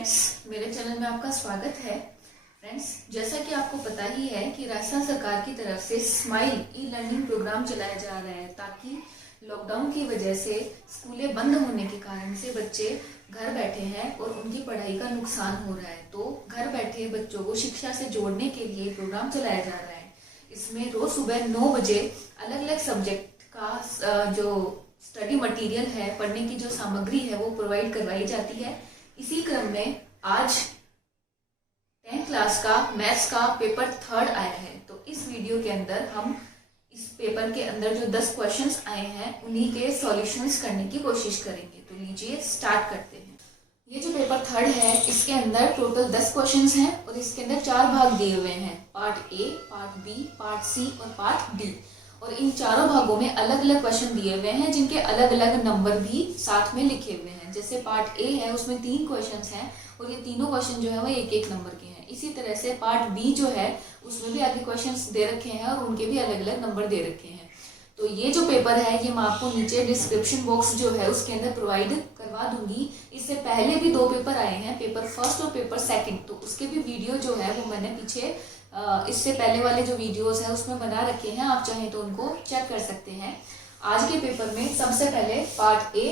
Friends, मेरे channel में आपका स्वागत है। फ्रेंड्स, जैसा कि आपको पता ही है कि राजस्थान सरकार की तरफ से स्माइल ई लर्निंग प्रोग्राम चलाया जा रहा है ताकि लॉकडाउन की वजह से स्कूलें बंद होने के कारण से बच्चे घर बैठे हैं और उनकी पढ़ाई का नुकसान हो रहा है। तो घर बैठे बच्चों को शिक्षा से जोड़ने के लिए प्रोग्राम चलाया जा रहा है। इसमें रोज सुबह 9 बजे अलग अलग सब्जेक्ट का जो स्टडी मटेरियल है, पढ़ने की जो सामग्री है वो प्रोवाइड करवाई जाती है। इसी क्रम में आज 10th क्लास का मैथ्स का पेपर 3rd आया है। तो इस वीडियो के अंदर हम इस पेपर के अंदर जो 10 क्वेश्चंस आए हैं उन्हीं के सॉल्यूशंस करने की कोशिश करेंगे। तो लीजिए स्टार्ट करते हैं। ये जो पेपर 3rd है इसके अंदर टोटल 10 क्वेश्चंस हैं और इसके अंदर 4 भाग दिए हुए हैं, part A, part B, part C और पार्ट डी। और इन चारों भागों में अलग अलग क्वेश्चन दिए हुए हैं जिनके अलग अलग नंबर भी साथ में लिखे हुए हैं। जैसे पार्ट ए है उसमें 3 क्वेश्चंस हैं और ये तीनों क्वेश्चन जो है वो एक एक नंबर के हैं। इसी तरह से पार्ट बी जो है उसमें भी आगे क्वेश्चंस दे रखे हैं और उनके भी अलग अलग नंबर दे रखे हैं। तो ये जो पेपर है ये मैं आपको नीचे डिस्क्रिप्शन बॉक्स जो है उसके अंदर प्रोवाइड करवा दूंगी। इससे पहले भी 2 पेपर आए हैं, पेपर फर्स्ट और पेपर सेकंड, तो उसके भी वीडियो जो है वो मैंने पीछे इससे पहले वाले जो वीडियोस है उसमें बना रखे हैं, आप चाहें तो उनको चेक कर सकते हैं। आज के पेपर में सबसे पहले पार्ट ए,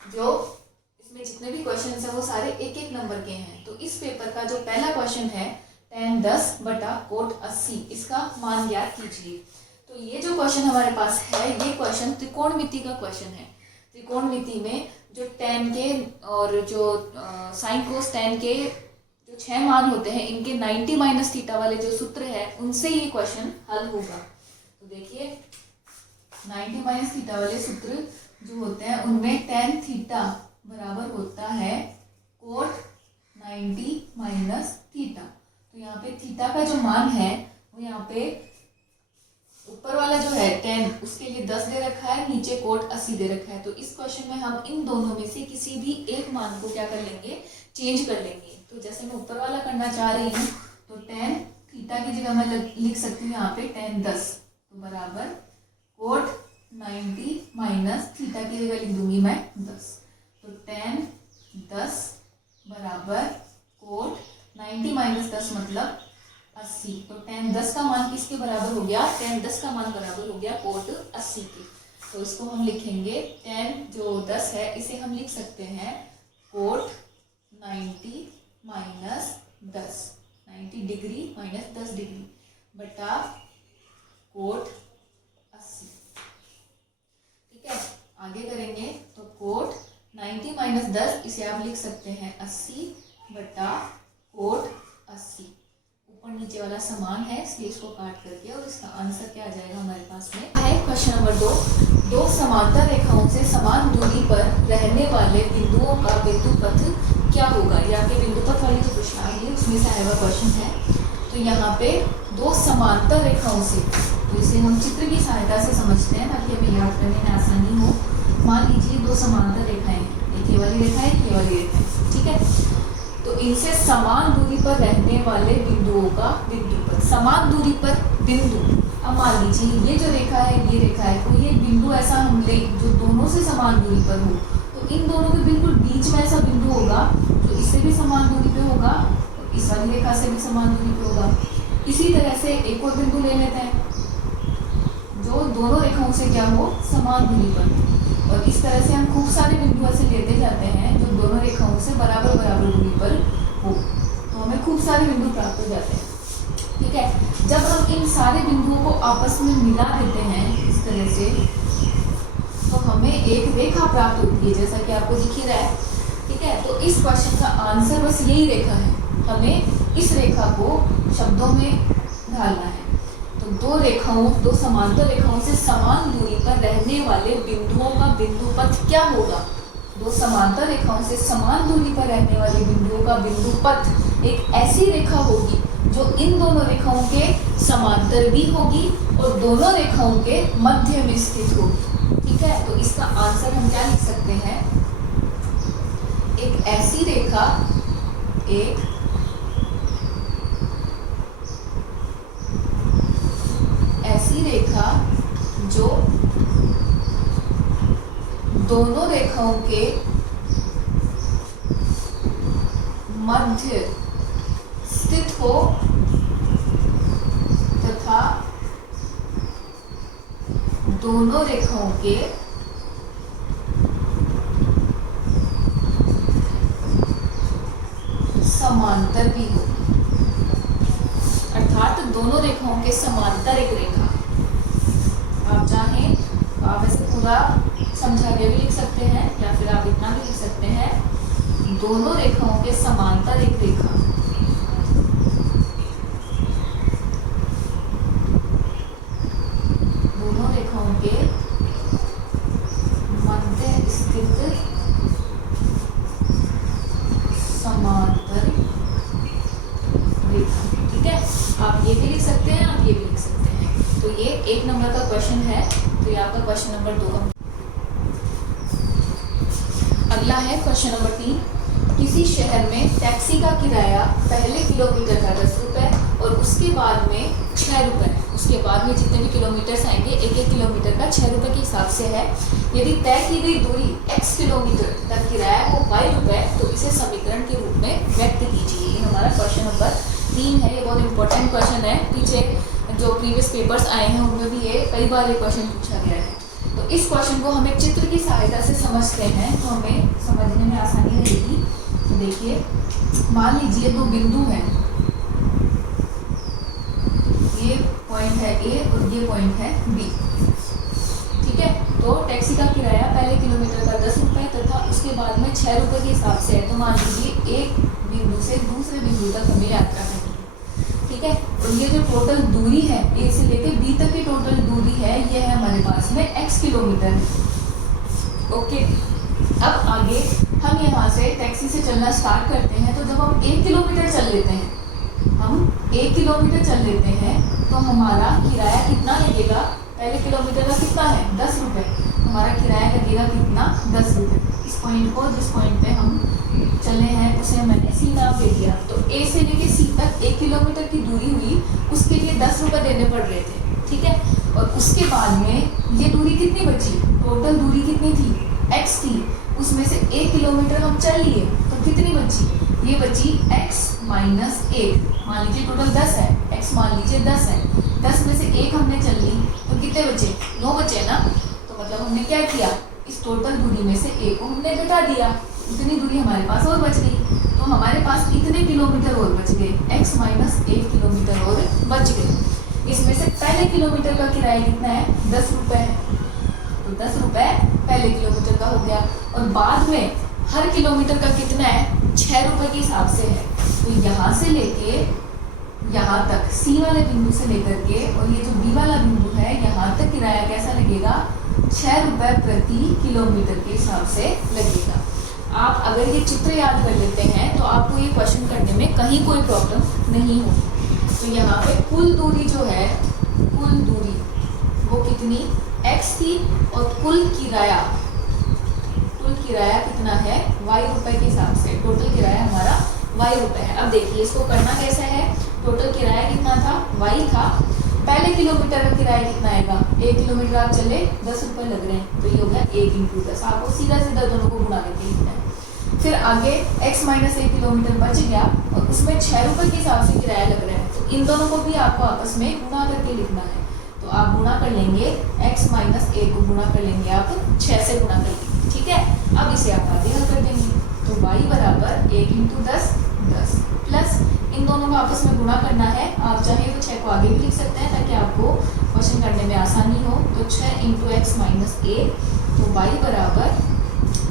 जो इसमें जितने भी क्वेश्चन हैं वो सारे एक एक नंबर के हैं। तो इस पेपर का जो पहला क्वेश्चन है tan 10 बटा कोट 80, इसका मान ज्ञात कीजिए। तो ये जो क्वेश्चन हमारे पास है ये क्वेश्चन त्रिकोणमिति का क्वेश्चन है। त्रिकोणमिति में जो tan के और जो साइन कोस tan के जो 6 मान होते हैं इनके 90 माइनस थीटा वाले जो सूत्र है उनसे ये क्वेश्चन हल होगा। तो देखिए 90 माइनस थीटा वाले सूत्र जो होते हैं उनमें tan थीटा बराबर होता है कोट 90 माइनस थीटा। तो यहाँ पे थीटा का जो मान है वो यहाँ पे ऊपर वाला जो है tan उसके लिए 10 दे रखा है, नीचे कोट 80 दे रखा है। तो इस क्वेश्चन में हम इन दोनों में से किसी भी एक मान को क्या कर लेंगे, चेंज कर लेंगे। तो जैसे मैं ऊपर वाला करना चाह रही हूँ तो tan थीटा की जगह मैं लिख सकती हूँ यहाँ पे tan 10 तो बराबर कोट 90 माइनस थीटा की जगह लिख दूंगी मैं 10। तो tan 10 बराबर कोट 90 माइनस 10 मतलब 80। तो tan 10 का मान किसके बराबर हो गया, tan 10 का मान बराबर हो गया कोट 80 के। तो इसको हम लिखेंगे tan जो 10 है इसे हम लिख सकते हैं cot 90 minus 10, 90 degree minus 10 degree बटा कोट 80। ठीक है, आगे करेंगे तो कोट 90 माइनस 10 इसे आप लिख सकते हैं 80 बटा कोट 80। ऊपर नीचे वाला समान है इसलिए इसको काट करके और इसका आंसर क्या आ जाएगा हमारे पास में है। क्वेश्चन नंबर 2 समांतर रेखाओं से समान दूरी पर रहने वाले बिंदुओं का बिंदु पथ क्या होगा। या के बिंदु पथ वाली जो प्रश्न आई है उसमें से आया हुआ क्वेश्चन है। तो यहाँ पे 2 समांतर रेखाओं से, तो इसे हम चित्र की सहायता से समझते हैं ताकि हमें याद करने में आसानी हो। मान लीजिए 2 समांतर रेखाएं, एक ये वाली रेखा है, एक ये वाली रेखा है, ठीक है। तो इनसे समान दूरी पर रहने वाले बिंदुओं का बिंदु पथ, समान दूरी पर बिंदु। अब मान लीजिए ये जो रेखा है ये रेखा है, कोई एक बिंदु ऐसा हम ले जो दोनों से समान दूरी पर हो। तो इन दोनों के बिल्कुल बीच में ऐसा बिंदु होगा जो इससे भी समान दूरी पे होगा और इस वाली रेखा से भी समान दूरी पे होगा। इसी तरह से एक और बिंदु ले लेते हैं जो दोनों रेखाओं से क्या हो, समान दूरी पर। और इस तरह से हम खूब सारे बिंदु ऐसे लेते जाते हैं जो दोनों रेखाओं से बराबर बराबर दूरी पर हो, तो हमें खूब सारे बिंदु प्राप्त हो जाते हैं। ठीक है, जब हम इन सारे बिंदुओं को आपस में मिला देते हैं इस तरह से तो हमें एक रेखा प्राप्त होती है जैसा कि आपको दिख ही रहा है। ठीक है, तो इस क्वेश्चन का आंसर बस यही रेखा है, हमें इस रेखा को शब्दों में ढालना है। तो 2 समांतर रेखाओं से समान दूरी पर रहने वाले बिंदुओं का बिंदु पथ क्या होगा। 2 समांतर रेखाओं से समान दूरी पर रहने वाले बिंदुओं का बिंदु पथ एक ऐसी रेखा होगी जो इन दोनों रेखाओं के समांतर भी होगी और दोनों रेखाओं के मध्य में स्थित होगी। ठीक है, तो इसका आंसर हम क्या लिख सकते हैं, एक ऐसी रेखा, एक ऐसी रेखा जो दोनों रेखाओं के मध्य स्थित हो तथा दोनों रेखाओं के समांतर भी हो, अर्थात दोनों रेखाओं के समांतर एक रेखा। आप चाहें तो आप ऐसे पूरा समझा के भी लिख सकते हैं या फिर आप इतना भी लिख सकते हैं, दोनों रेखाओं के समांतर एक रेखा। दोनों रेखाओं के मध्य स्थित समांतर रेखा। ठीक है, आप ये भी लिख सकते हैं, आप ये भी लिख सकते हैं। तो ये 1 नंबर का क्वेश्चन है। तो ये आपका क्वेश्चन नंबर 2। अगला है क्वेश्चन नंबर 3। किसी शहर में टैक्सी का किराया पहले किलोमीटर का 10 रुपये और उसके बाद में 6 रुपये है। उसके बाद में जितने भी किलोमीटर आएंगे 1-1 किलोमीटर का 6 रुपये के हिसाब से है। यदि तय की गई दूरी x किलोमीटर तक किराया हो y रुपये, तो इसे समीकरण के रूप में व्यक्त कीजिए। ये हमारा क्वेश्चन नंबर 3 है। ये बहुत इंपॉर्टेंट क्वेश्चन है। पीछे जो प्रीवियस पेपर्स आए हैं उनमें भी ये कई बार ये क्वेश्चन पूछा गया है। तो इस क्वेश्चन को हमें चित्र की सहायता से समझते हैं तो हमें समझने में आसानी रहेगी। तो देखिए, मान लीजिए 2 बिंदु हैं, ये पॉइंट है A और ये पॉइंट है B। ठीक है, तो टैक्सी का किराया पहले किलोमीटर का 10 रुपये तथा उसके बाद में 6 रुपये के हिसाब से है। तो मान लीजिए एक बिंदु से दूसरे बिंदु तक हमें यात्रा करनी है। ठीक है, और ये जो टोटल दूरी है A से लेकर B तक की टोटल दूरी है, ये है हमारे पास में x किलोमीटर। ओके, अब आगे हम यहाँ से टैक्सी से चलना स्टार्ट करते हैं। तो जब हम 1 किलोमीटर चल लेते हैं, तो हमारा किराया कितना लगेगा? पहले किलोमीटर का कितना है? 10 रुपये। हमारा किराया लगेगा कितना? 10 रुपये। इस पॉइंट को, जिस पॉइंट पे हम चले हैं उसे मैंने C नाम दे दिया। तो A से लेके C तक 1 किलोमीटर की दूरी हुई, उसके लिए 10 रुपये देने पड़ रहे थे। ठीक है, और उसके बाद में ये दूरी कितनी बची? टोटल दूरी कितनी थी? x थी। उसमें से 1 किलोमीटर हम चल लिए तो कितनी बची? ये बची x माइनस 1। मान लीजिए टोटल 10 है, x मान लीजिए 10 है। 10 में से 1 हमने चल ली तो कितने बचे? 9 बचे ना। तो मतलब हमने क्या किया? इस टोटल दूरी में से 1 को हमने घटा दिया, इतनी दूरी हमारे पास और बच गई। तो हमारे पास इतने किलोमीटर और बच गए, x माइनस 1 किलोमीटर और बच गए। इसमें से पहले किलोमीटर का किराया कितना है? 10 रुपये है। तो 10 रुपये पहले किलोमीटर का हो गया, और बाद में हर किलोमीटर का कितना है? 6 रुपये के हिसाब से है। तो यहाँ से लेके यहाँ तक, C वाले बिंदु से लेकर के और ये जो B वाला बिंदु है यहाँ तक किराया कैसा लगेगा? 6 रुपये प्रति किलोमीटर के हिसाब से लगेगा। आप अगर ये चित्र याद कर लेते हैं तो आपको ये क्वेश्चन करने में कहीं कोई प्रॉब्लम नहीं होगी। तो यहाँ पे कुल दूरी जो है, कुल दूरी वो कितनी? x थी, और कुल किराया कितना है? y रुपये के हिसाब से। टोटल किराया हमारा y रुपये है। अब देखिए इसको करना कैसा है? टोटल किराया कितना था? y था। पहले किलोमीटर का किराया कितना आएगा? 1 किलोमीटर आप चले, 10 रुपये लग रहे हैं, तो ये हो गया 1 × 10। आपको सीधा सीधा दोनों को गुणा करके लिखना है। फिर आगे x माइनस 1 किलोमीटर बच गया और उसमें 6 रुपये के हिसाब से किराया लग रहा है। तो इन दोनों को भी आपको आपस में गुणा करके लिखना है। तो आप गुणा कर लेंगे, x माइनस 1 को गुणा कर लेंगे आप 6 से गुणा कर लेंगे। ठीक है, अब इसे आप आगे हल कर देंगे। तो y बराबर 1 × 10 10 प्लस इन दोनों को आपस में गुणा करना है। आप चाहे तो 6 को आगे भी लिख सकते हैं ताकि आपको क्वेश्चन करने में आसानी हो। तो 6 × x माइनस 1, तो y बराबर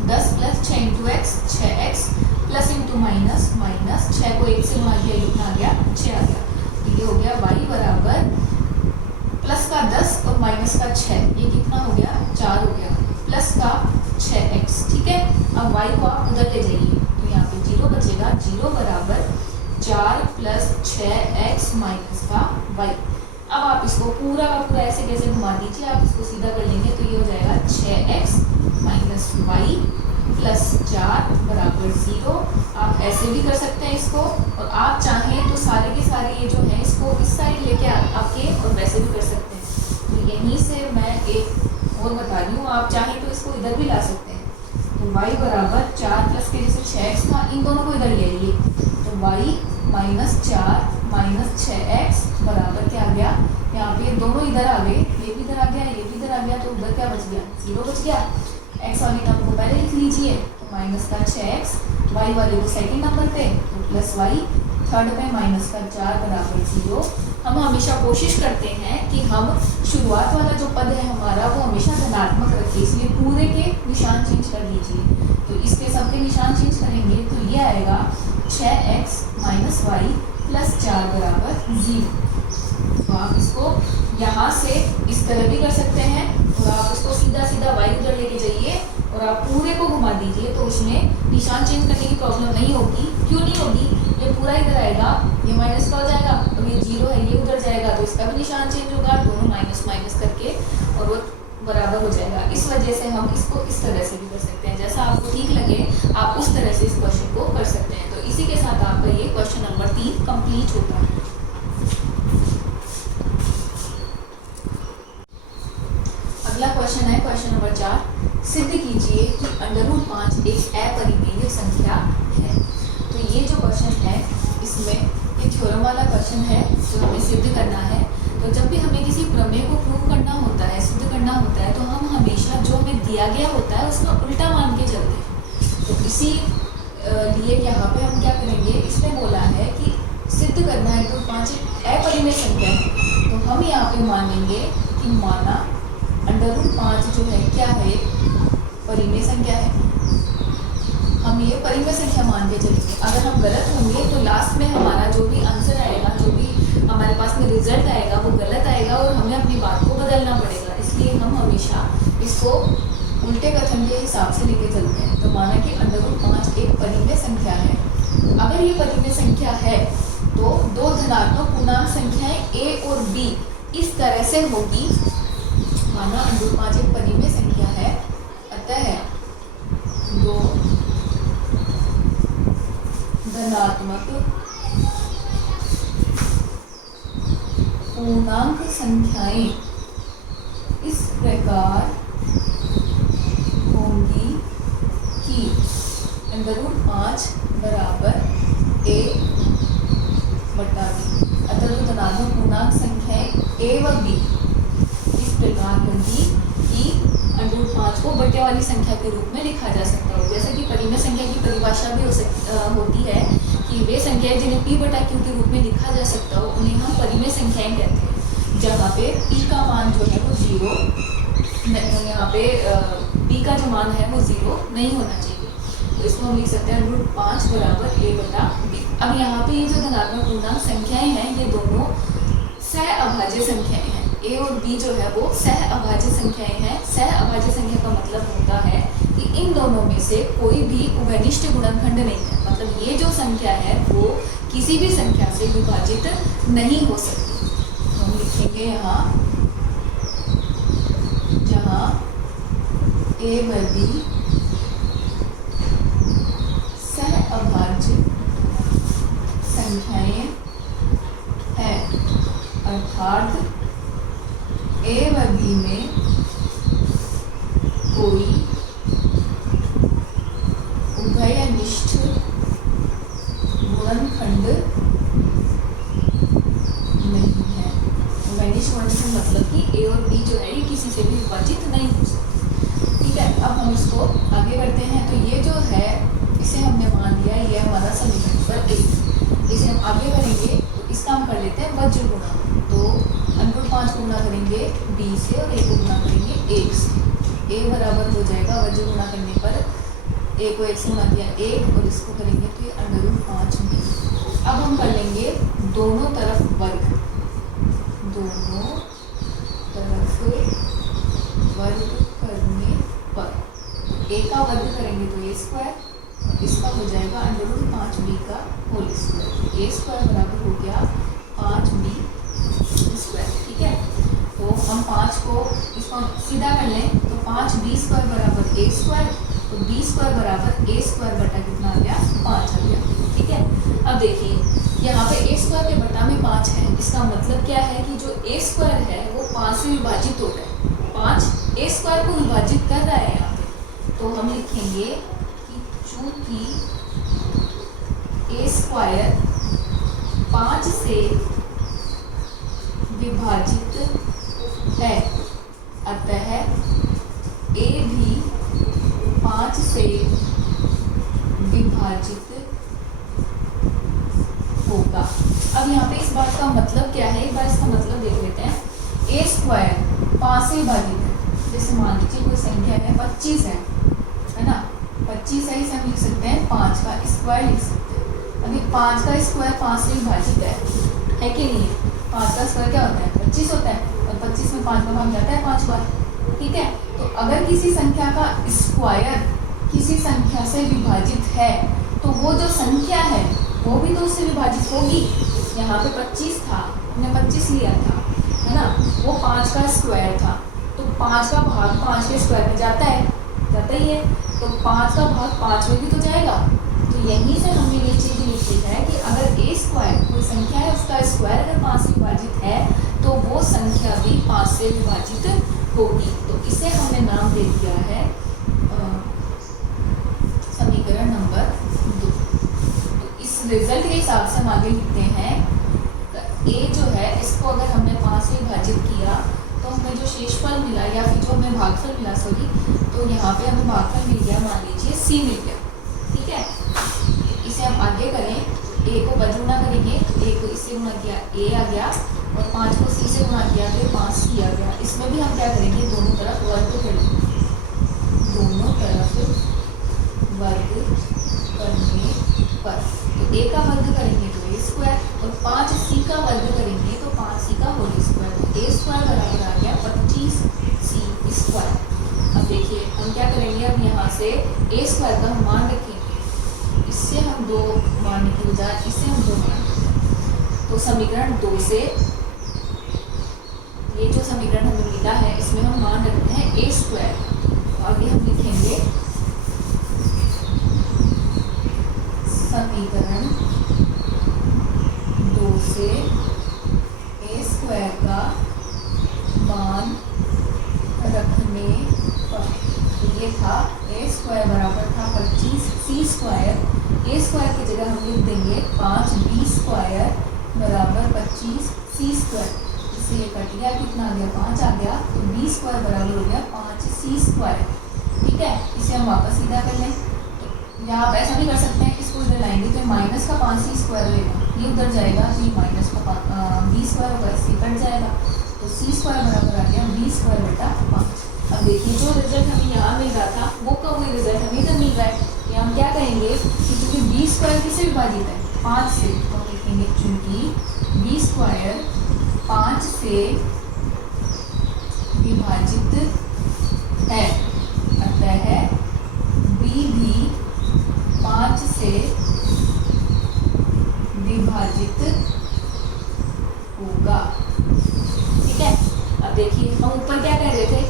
10 plus 6 × x 6x plus into minus minus 6 को 1 से गुणा किया, कितना आ गया? 6 आ गया। तो ये हो गया y बराबर प्लस का 10 और माइनस का 6, ये कितना हो गया? 4 हो गया, प्लस का 6x। ठीक है, अब y को आप उधर ले जाइए तो यहाँ पे 0 बचेगा। 0 बराबर 4 प्लस 6x माइनस का y। अब आप इसको पूरा का पूरा ऐसे कैसे घुमा दीजिए, आप इसको सीधा कर लेंगे तो ये हो जाएगा 6x माइनस वाई प्लस 4 बराबर 0। आप ऐसे भी कर सकते हैं इसको, और आप चाहें तो सारे के सारे ये जो है इसको इस साइड लेके आके और वैसे भी कर सकते हैं। तो यहीं से मैं एक और बता रही हूँ, आप चाहें तो इसको इधर भी ला सकते हैं। तो y बराबर 4 प्लस के जैसे 6x था, इन दोनों को इधर ले आइए तो y माइनस 4 माइनस 6x बराबर क्या आ गया, यहाँ पे दोनों इधर आ गए, ये भी इधर आ गया, ये भी इधर आ गया, तो उधर क्या बच गया, 0 बच गया। x वाली टर्म को पहले लिख लीजिए, तो माइनस का 6x, y वाले को सेकंड नंबर पे तो प्लस y, थर्ड पे माइनस का 4 बराबर 0। हम हमेशा कोशिश करते हैं कि हम शुरुआत वाला जो पद है हमारा वो हमेशा धनात्मक रखिए, इसलिए पूरे के निशान चेंज कर लीजिए। तो इसके सबके निशान चेंज करेंगे तो ये आएगा 6x माइनस वाई प्लस 4 बराबर 0। तो आप इसको यहाँ से इस तरह भी कर सकते हैं और आप इसको सीधा सीधा y उधर लेके जाइए और आप पूरे को घुमा दीजिए, तो उसमें निशान चेंज करने की प्रॉब्लम नहीं होगी। क्यों नहीं होगी, ये पूरा इधर आएगा, ये माइनस का हो जाएगा और ये 0 है, ये उधर जाएगा, तो इसका भी निशान चेंज होगा, दोनों माइनस माइनस करके और वो बराबर हो जाएगा। इस वजह से हम इसको इस तरह से भी कर सकते हैं, जैसा आपको ठीक लगे आप उस तरह से इस क्वेश्चन को कर सकते हैं। तो इसी के साथ आपका ये क्वेश्चन नंबर 3 कंप्लीट होता है। अगला क्वेश्चन है क्वेश्चन नंबर 4। सिद्ध कीजिए कि √5 एक अपरिमेय संख्या है। तो ये जो क्वेश्चन है इसमें ये थ्योरम वाला क्वेश्चन है जो हमें सिद्ध करना है। तो जब भी हमें किसी प्रमेय को प्रूव करना होता है, सिद्ध करना होता है, तो हम हमेशा जो हमें दिया गया होता है उसका उल्टा मान के चलते हैं। तो इसी लिए यहाँ पे हम क्या करेंगे, इसमें बोला है कि सिद्ध करना है √5 एक अपरिमेय संख्या है, तो हम यहाँ पे मान लेंगे कि माना √5 जो है क्या है, परिमेय संख्या है। हम ये परिमेय संख्या मान के चलेंगे। अगर हम गलत होंगे तो लास्ट में हमारा जो भी आंसर आएगा, जो भी हमारे पास में रिजल्ट आएगा वो गलत आएगा और हमें अपनी बात को बदलना पड़ेगा। इसलिए हम हमेशा इसको उल्टे कथन के हिसाब से लेके चलते हैं। तो माना कि √5 एक परिमेय संख्या है। अगर ये परिमेय संख्या है तो दो धनात्मक पूर्णांक संख्याएं a और b इस तरह से होगी। माना √5 एक परिमेय संख्या है, अतः दो धनात्मक पूर्णांक संख्याएं इस प्रकार होंगी कि √5 बराबर a बटा b। अतः जो धनात्मक पूर्णांक संख्याएं a व b इस प्रकार होंगी कि √5 को बटे वाली संख्या के रूप में लिखा जा सकता है। जैसे कि परिमेय संख्या की परिभाषा भी होती है कि वे संख्याएं जिन्हें p बटा q के रूप में लिखा जा सकता हो उन्हें हम परिमेय संख्याएं कहते हैं। जहाँ पे p का मान जो है वो 0, यहाँ पे p का जो मान है वो 0 नहीं होना चाहिए। तो इसको हम लिख सकते हैं √5 बराबर a बटा b। अब यहाँ पे ये जो धनात्मक पूर्णांक संख्याएं हैं ये दोनों सह अभाज्य संख्याएं हैं। a और b जो है वो सह अभाज्य संख्याएं हैं। सह अभाज्य संख्या का मतलब होता है कि इन दोनों में से कोई भी उभयनिष्ठ गुणनखंड नहीं है। मतलब ये जो संख्या है वो किसी भी संख्या से विभाजित नहीं हो सकती। तो हम लिखेंगे यहाँ जहाँ a व b सह अभाज्य संख्याएं हैं, अर्थात a व b में कोई उभयनिष्ठ गुणनखंड नहीं है। उभयनिष्ठ गुणनखंड मतलब कि a और b जो है ये किसी से भी विभाजित नहीं हो सकते। ठीक है, अब हम इसको आगे बढ़ते हैं। तो ये जो है इसे हमने मान लिया, ये हमारा समीकरण नंबर 1। इसे हम आगे करेंगे तो इसका हम कर लेते हैं वज्र गुणा। तो √5 को गुणा करेंगे b से और a को गुणा करेंगे 1 से। a बराबर हो जाएगा वज्र गुणा करने पर a को 1 से गुणा किया 1 और इसको करेंगे तो ये √5b। अब हम कर लेंगे दोनों तरफ वर्ग, दोनों तरफ वर्ग करने पर a का वर्ग करेंगे तो a² और इसका हो जाएगा √5b का होल स्क्वायर। a² बराबर हो गया 5b²। ठीक है, तो हम 5 को इसको सीधा कर लें तो 5b² बराबर a² तो b² बराबर a² बटा कितना आ गया 5 आ गया। ठीक है, अब देखिए यहाँ पे a² के बटा में 5 है। इसका मतलब क्या है कि जो a² है वो 5 से विभाजित हो रहा है। 5 a² को विभाजित कर रहा है यहाँ पे। तो हम लिखेंगे कि चूंकि a² 5 से विभाजित है, अतः a भी 5 से विभाजित होगा। अब यहाँ पे इस बात का मतलब क्या है, एक बार इसका मतलब देख लेते हैं। a² 5 से विभाजित है, जैसे मान लीजिए कोई संख्या है 25 है ना, 25 है, इसे हम लिख सकते हैं 5 का स्क्वायर लिख सकते हैं। अभी 5 का स्क्वायर 5 से विभाजित है कि नहीं है? 5 का स्क्वायर क्या होता है? 25 होता है, और 25 में 5 का भाग जाता है 5 बार, ठीक है। तो अगर किसी संख्या का स्क्वायर किसी संख्या से विभाजित है तो वो जो संख्या है वो भी तो उससे विभाजित होगी। यहाँ पे 25 था, हमने 25 लिया था, है ना, वो 5 का स्क्वायर था, तो 5 का भाग 5 के स्क्वायर में जाता ही है, तो 5 का भाग 5 में भी तो जाएगा। तो यहीं से हमने ये चीज़ लिखी है कि अगर a² कोई संख्या है, उसका स्क्वायर अगर 5 से विभाजित है तो वो संख्या भी 5 से विभाजित होगी। तो इसे हमने नाम दे दिया है समीकरण नंबर 2। तो इस रिजल्ट के हिसाब से हम आगे लिखते हैं, a जो है इसको अगर हमने 5 से विभाजित किया तो हमें जो शेषफल मिला या फिर जो हमें भागफल मिला, तो यहाँ पे हमें भागफल मिल गया, मान लीजिए c मिल गया, ठीक है। इसे हम आगे करें, a को बदलना करेंगे, a को इससे गुणा किया a आ गया, और 5 को c से गुणा किया तो 5c आ गया। इसमें भी हम क्या करेंगे, दोनों तरफ वर्ग करेंगे, दोनों तरफ वर्ग करने पर तो a का वर्ग करेंगे तो a² और 5c का वर्ग करेंगे तो 5c का होल स्क्वायर, तो a² बराबर आ गया 25c²। अब देखिए हम क्या करेंगे, अब यहाँ से a² का हम मान रखेंगे, इससे हम 2 मानने की बजाय इससे हम 2 मान रखेंगे। तो समीकरण 2 से ये जो समीकरण हमें मिला है इसमें हम मान रखते हैं a²। आगे हम लिखेंगे समीकरण 2 से a² का मान रखने पर, तो ये था a² बराबर था 25c², a² की जगह हम लिख देंगे 5b² बराबर 25c²। इससे ये कट गया, कितना आ गया 5 आ गया, तो b² बराबर हो गया 5c², ठीक है। इसे हम वापस सीधा कर लें, तो या आप ऐसा भी कर सकते हैं, इसको इधर लाएंगे तो माइनस का 5c² रहेगा, ये उधर जाएगा तो ये माइनस का b² होगा, इससे कट जाएगा, तो c² बराबर आ गया b² बटा 5। अब देखिए जो रिजल्ट हमें यहाँ मिल रहा था वो का वही रिजल्ट हमें इधर मिल रहा है। कि हम क्या कहेंगे कि चूंकि b² किससे विभाजित है, 5 से, तो हम लिखेंगे चूंकि b² 5 से विभाजित है, अतः b भी 5 से विभाजित होगा, ठीक है। अब देखिए हम ऊपर क्या कह रहे थे,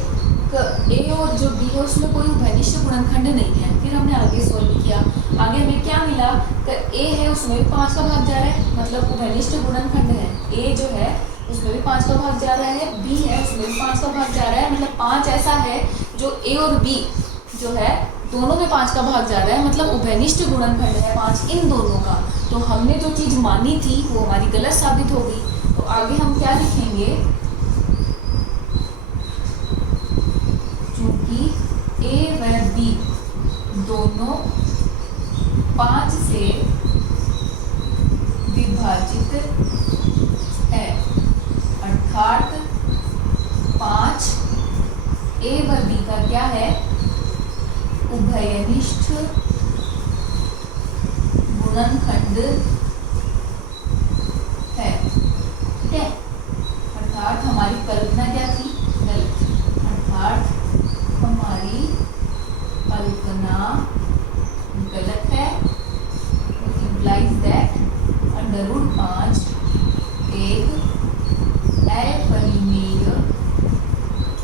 a और जो b है उसमें कोई उभयनिष्ठ गुणनखंड नहीं है। फिर हमने आगे सॉल्व किया, आगे हमें क्या मिला कि a है उसमें भी 5 का भाग जा रहा है, मतलब उभयनिष्ठ गुणनखंड है। a जो है उसमें भी 5 का भाग जा रहा है, b है उसमें भी 5 का भाग जा रहा है, मतलब 5 ऐसा है जो a और b जो है दोनों में 5 का भाग जा रहा है, मतलब उभयनिष्ठ गुणनखंड है 5 इन दोनों का। तो हमने जो चीज़ मानी थी वो हमारी गलत साबित हो गई। तो आगे हम क्या लिखेंगे, चूंकि a व b दोनों 5 से विभाजित है, अर्थात 5 a व b का क्या है, उभयनिष्ठ गुणनखंड है, ठीक है। अर्थात हमारी कल्पना क्या थी, गलत, अर्थात हमारी कल्पना गलत है। इम्प्लाइज दैट √5 एक अपरिमेय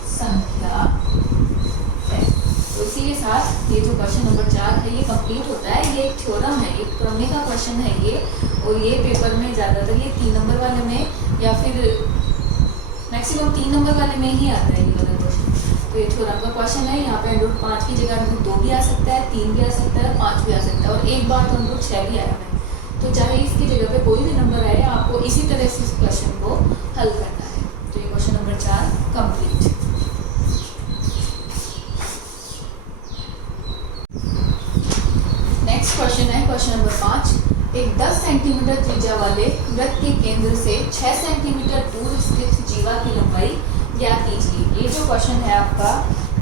संख्या है। तो इसी के साथ ये जो क्वेश्चन नंबर 4 है ये कंप्लीट होता है। ये एक थ्योरम है, एक प्रमेय का क्वेश्चन है ये, और ये पेपर में ज़्यादातर ये 3 नंबर वाले में या फिर मैक्सिमम 3 नंबर वाले में ही आता है ये वाला क्वेश्चन। तो ये थ्योरम का क्वेश्चन है। यहाँ पे √5 की जगह √2 भी आ सकता है, 3 भी आ सकता है, 5 भी आ सकता है, और एक बार तो √6 भी आया है। तो चाहे इसकी जगह पे कोई भी नंबर आए, आपको इसी तरह से इस क्वेश्चन को हल करना है। तो ये question number 4 complete. Next question है क्वेश्चन नंबर 5। एक 10 सेंटीमीटर त्रिज्या वाले वृत्त के केंद्र से 6 सेंटीमीटर दूर स्थित जीवा की लंबाई ज्ञात कीजिए। ये जो क्वेश्चन है आपका,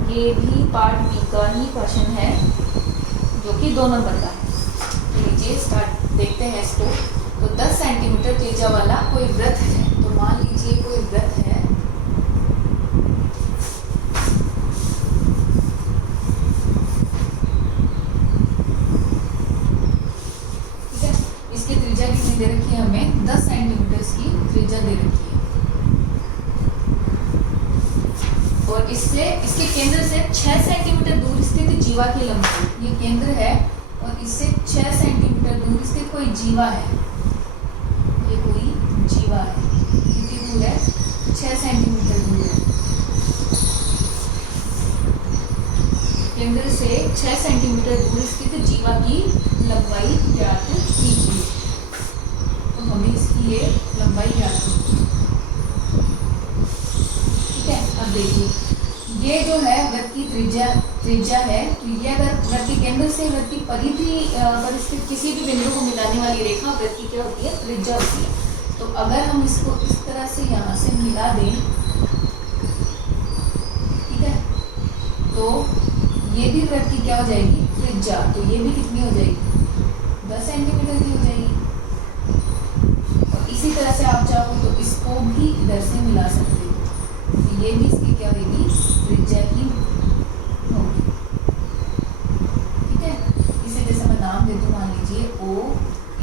ये भी पार्ट बी का ही क्वेश्चन है, जो कि 2 नंबर का है। तो लीजिए स्टार्ट देखते हैं इसको। तो 10 सेंटीमीटर त्रिज्या वाला कोई वृत्त है। तो मान लीजिए कोई वृत्त है, ठीक है। इसकी त्रिज्या कितनी दे रखी है हमें? 10 सेंटीमीटर की त्रिज्या दे रखी है, और इससे इसके केंद्र से 6 सेंटीमीटर दूर स्थित जीवा की लंबाई, ये केंद्र है और इससे 6 सेंटीमीटर दूर स्थित कोई जीवा है, ये कोई जीवा है। कितनी दूर है? 6 सेंटीमीटर दूर है। केंद्र से 6 सेंटीमीटर दूर स्थित जीवा की लंबाई ज्ञात कीजिए। तो हमें इसकी ये लंबाई ज्ञात कीजिए, ठीक है। अब देखिए, ये जो है वृत्त की त्रिज्या है। तो ये अगर वृत्त के केंद्र से वृत्त की परिधि पर स्थित किसी भी बिंदु को मिलाने वाली रेखा वृत्त की क्या होती है? त्रिज्या होती है। तो अगर हम इसको इस तरह से यहाँ से मिला दें, ठीक है, तो ये भी वृत्त की क्या हो जाएगी? त्रिज्या। तो ये भी कितनी हो जाएगी? 10 सेंटीमीटर की हो जाएगी। और इसी तरह से आप चाहो तो इसको भी इधर से मिला सकते हो, तो ये भी इसकी क्या होगी? त्रिज्या ही होगी, ठीक है। इसे जैसे मैं नाम दे दूँ, मान लीजिए O,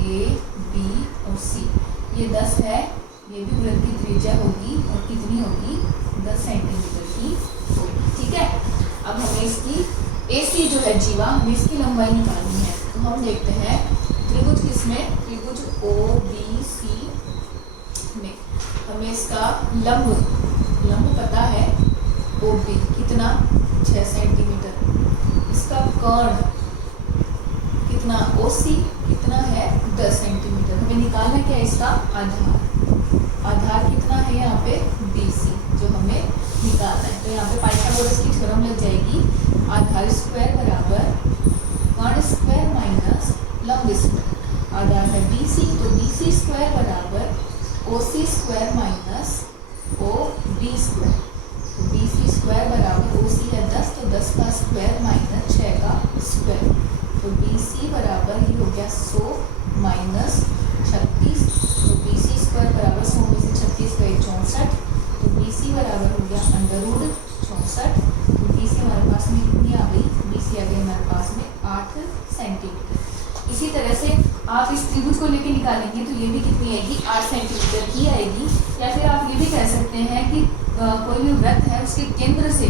A, B और C। ये 10 है, ये भी वृत्त की त्रिज्या होगी, और कितनी होगी? 10 सेंटीमीटर की होगी, ठीक है। अब हमें इसकी AC जो है जीवा, हमें इसकी लंबाई निकालनी है। तो हम देखते हैं त्रिभुज किसमें? त्रिभुज OBC में हमें इसका लंब पता है। OB कितना? 6 सेंटीमीटर। इसका कर्ण कितना? OC कितना है? 10 सेंटीमीटर। हमें निकालना क्या है? इसका आधार। आधार कितना है यहाँ पे? BC, जो हमें निकालना है। तो यहाँ पे पाइथागोरस की थ्योरम लग जाएगी। आधार स्क्वायर बराबर कर्ण स्क्वायर माइनस लंब स्क्वायर। आधार है BC, तो BC स्क्वायर बराबर OC square minus OB square. तो BC स्क्वायर बराबर OC है 10, तो 10 का स्क्वायर माइनस 6 का स्क्वायर। तो BC बराबर ही हो गया 100 माइनस 36। तो BC स्क्वायर बराबर 100 में से 36 गए 64। तो BC बराबर हो गया √64। तो BC हमारे पास में कितनी आ गई? BC आ गई हमारे पास में 8 सेंटीमीटर। इसी तरह से आप इस त्रिभुज को लेके निकालेंगे, तो ये भी कितनी आएगी? 8 सेंटीमीटर की आएगी। या फिर आप ये भी कह सकते हैं कि कोई भी वृत्त है, उसके केंद्र से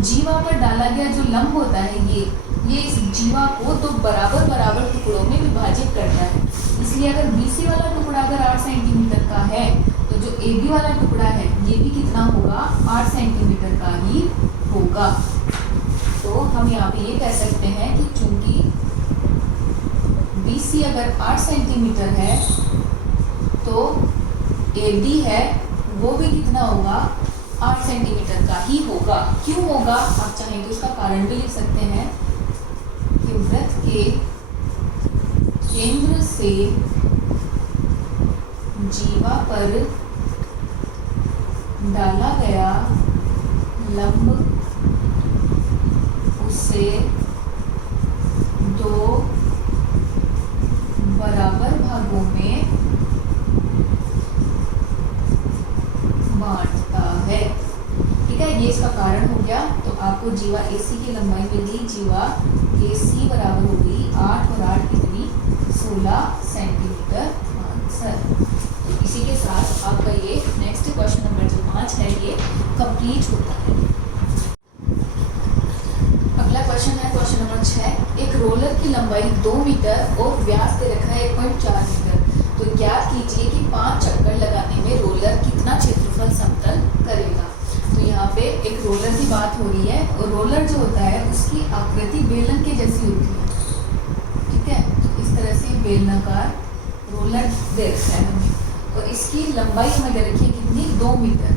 जीवा पर डाला गया जो लंब होता है, ये इस जीवा को तो बराबर टुकड़ों में विभाजित करता है। इसलिए अगर BC वाला टुकड़ा अगर 8 सेंटीमीटर का है, तो जो AB वाला टुकड़ा है ये भी कितना होगा? 8 सेंटीमीटर का ही होगा। तो हम यहाँ पे ये कह सकते हैं कि चूंकि BC अगर 8 सेंटीमीटर है, तो AB है वो भी कितना होगा? 8 सेंटीमीटर का ही होगा। क्यों होगा? आप चाहें तो इसका कारण भी लिख सकते हैं कि वृत्त के केंद्र से जीवा पर डाला गया लंब उसे 2 बराबर भागों में बांटता है, ठीक है। ये इसका कारण हो गया। तो आपको जीवा AC की लंबाई मिली, जीवा AC बराबर हो गई 8 और 8 कितनी? 16 सेंटीमीटर आंसर। तो इसी के साथ आपका ये नेक्स्ट क्वेश्चन नंबर जो 5 है ये कंप्लीट होता है। अगला क्वेश्चन है क्वेश्चन नंबर 6। एक रोलर की लंबाई 2 मीटर और व्यास दे रखा है 1.4 मीटर। तो ज्ञात कीजिए कि 5 चक्कर लगाने में रोलर कितना क्षेत्रफल समतल करेगा। तो यहाँ पे एक रोलर की बात हो रही है, और रोलर जो होता है उसकी आकृति बेलन के जैसी होती है, ठीक है। तो इस तरह से बेलनाकार रोलर दे रखा है हमें, और इसकी लंबाई हमें दे रखी है कितनी, 2 मीटर।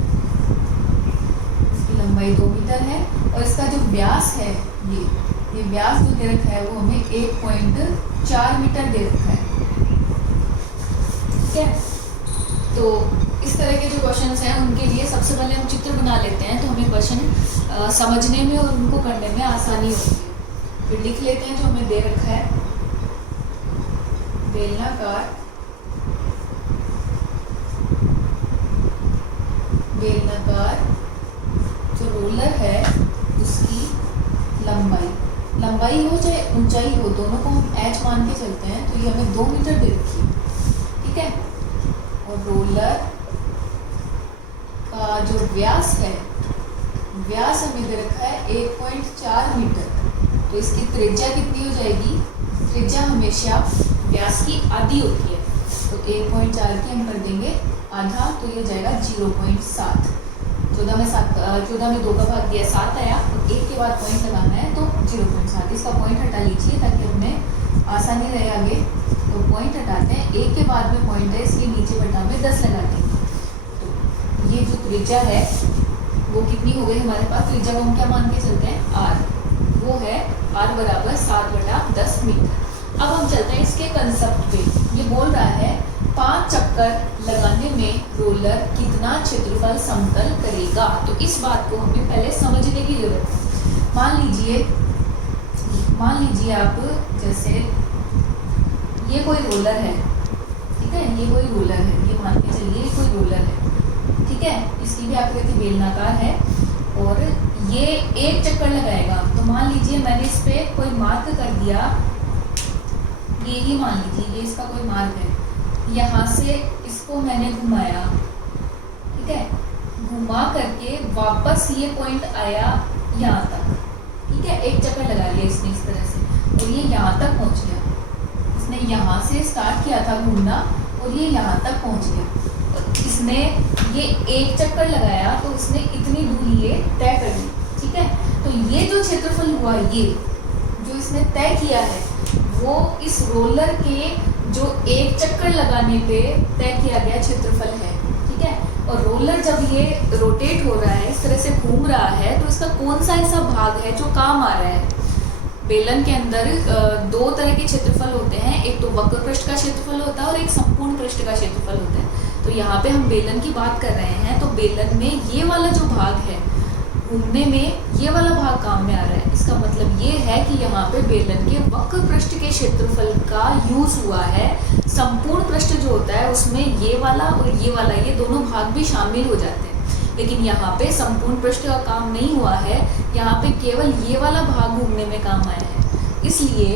इसकी लंबाई 2 मीटर है, और इसका जो व्यास है, ये व्यास जो दे रखा है वो हमें 1.4 मीटर दे रखा है, ठीक है। तो इस तरह के जो क्वेश्चंस हैं उनके लिए सबसे पहले हम चित्र बना लेते हैं, तो हमें क्वेश्चन समझने में और उनको करने में आसानी होती है। फिर लिख लेते हैं जो हमें दे रखा है, बेलनाकार जो रोलर है उसकी लंबाई हो चाहे ऊंचाई हो, दोनों को हम h मान के चलते हैं, तो ये हमें 2 मीटर दे रखी है, ठीक है। और रोलर का जो व्यास है, व्यास हमें दे रखा है 1.4 मीटर। तो इसकी त्रिज्या कितनी हो जाएगी, त्रिज्या हमेशा व्यास की आधी होती है, तो 1.4 की हम कर देंगे आधा, तो ये जाएगा 0.7। 14 में 2 का भाग दिया 7 आया, तो 1 के बाद पॉइंट लगाना है, तो 0.7। इसका पॉइंट हटा लीजिए ताकि हमें आसानी रहे आगे। तो पॉइंट हटाते हैं, 1 के बाद में पॉइंट है इसलिए नीचे बटा में 10 लगा देंगे। तो ये जो त्रिज्या है वो कितनी हो गई हमारे पास, त्रिज्या को हम क्या मान के चलते हैं, r, वो है r बराबर 7/10 मीटर। अब हम चलते हैं इसके कंसेप्ट पे। ये बोल रहा है 5 चक्कर लगाने में रोलर कितना क्षेत्रफल समतल करेगा। तो इस बात को हमें पहले समझने की जरूरत है। मान लीजिए आप, जैसे ये कोई रोलर है, ठीक है, ये कोई रोलर है, ये मान के चलिए ये कोई रोलर है, ठीक है। इसकी भी आकृति बेलनाकार है, और ये 1 चक्कर लगाएगा। तो मान लीजिए मैंने इस पे कोई मार्क कर दिया, ये ही मान लीजिए ये इसका कोई मार्क है, यहाँ से इसको मैंने घुमाया, ठीक है, घुमा करके वापस ये पॉइंट आया यहाँ तक, ठीक है। 1 चक्कर लगा लिया इसने इस तरह से, और ये यहाँ तक पहुँच गया। इसने यहाँ से स्टार्ट किया था घूमना, और ये यहाँ तक पहुँच गया। और इसने ये 1 चक्कर लगाया, तो इसने इतनी दूरी ये तय कर ली, ठीक है। तो ये जो क्षेत्रफल हुआ, ये जो इसने तय किया है, वो इस रोलर के जो 1 चक्कर लगाने पे तय किया गया क्षेत्रफल है, ठीक है। और रोलर जब ये रोटेट हो रहा है, इस तरह से घूम रहा है, तो इसका कौन सा ऐसा भाग है जो काम आ रहा है। बेलन के अंदर 2 तरह के क्षेत्रफल होते हैं, एक तो वक्र पृष्ठ का क्षेत्रफल होता है और एक संपूर्ण पृष्ठ का क्षेत्रफल होता है। तो यहाँ पे हम बेलन की बात कर रहे हैं, तो बेलन में ये वाला जो भाग है घूमने में, ये वाला भाग काम में आ रहा है। इसका मतलब ये है कि यहाँ पे बेलन के वक्र पृष्ठ के क्षेत्रफल का यूज हुआ है। संपूर्ण पृष्ठ जो होता है उसमें ये वाला और ये दोनों भाग भी शामिल हो जाते हैं, लेकिन यहाँ पे संपूर्ण पृष्ठ का काम नहीं हुआ है, यहाँ पे केवल ये वाला भाग घूमने में काम आया है। इसलिए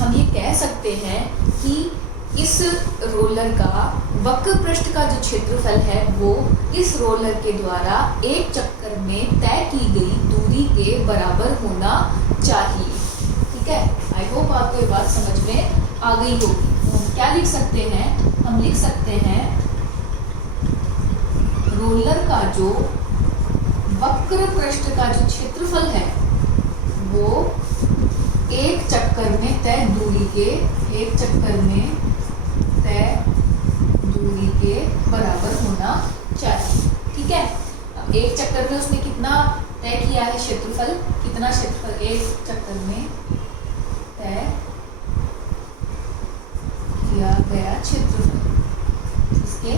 हम ये कह सकते हैं कि इस रोलर का वक्र पृष्ठ का जो क्षेत्रफल है वो इस रोलर के द्वारा 1 चक्कर में तय की गई दूरी के बराबर होना चाहिए, ठीक है। आई होप आपको ये बात समझ में आ गई होगी। हम क्या लिख सकते हैं, हम लिख सकते हैं रोलर का जो वक्र पृष्ठ का जो क्षेत्रफल है वो 1 चक्कर में तय दूरी के 1 चक्कर में तय दूरी के बराबर होना चाहिए, ठीक है। अब 1 चक्कर में उसने कितना तय किया है क्षेत्रफल, कितना क्षेत्रफल 1 चक्कर में तय किया गया क्षेत्रफल इसके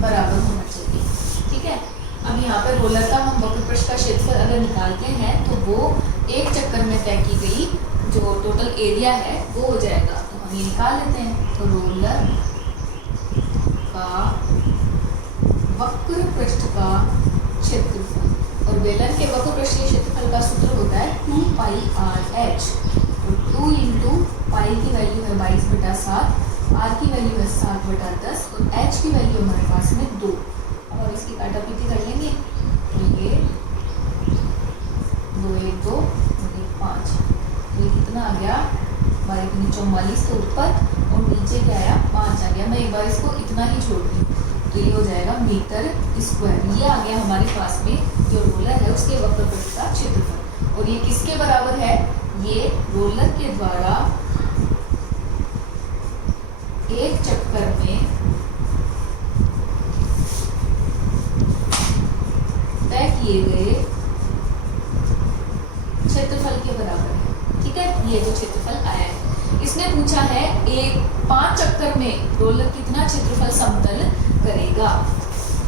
बराबर होना चाहिए, ठीक है। अब यहाँ पर रोलर का हम वक्र पृष्ठ का क्षेत्रफल अगर निकालते हैं तो वो 1 चक्कर में तय की गई जो टोटल एरिया है वो हो जाएगा। तो हम ये निकाल लेते हैं। तो रोलर का वक्र पृष्ठ का क्षेत्रफल, और बेलन के वक्र पृष्ठ के क्षेत्रफल का सूत्र होता है 2πr(h). तो 2 × पाई की वैल्यू है 22/7, r की वैल्यू है 7/10 और h की वैल्यू हमारे पास में 2। और इसकी काटापीटी कर लेंगे, तो ये 2 1 2 1 5, तो ये कितना आ गया 44 के ऊपर, और नीचे क्या आया 5 आ गया। मैं एक बार इसको इतना ही छोड़ दी, तो ये हो जाएगा मीटर स्क्वायर। ये आ गया हमारे पास में जो रोलर है उसके वक्रपथ का क्षेत्रफल। और ये किसके बराबर है? ये रोलर के द्वारा एक चक्कर में तय किए गए क्षेत्रफल के बराबर है। ठीक है, ये जो क्षेत्रफल आया है, इसने पूछा है एक 5 चक्कर में रोलर कितना क्षेत्रफल समतल करेगा।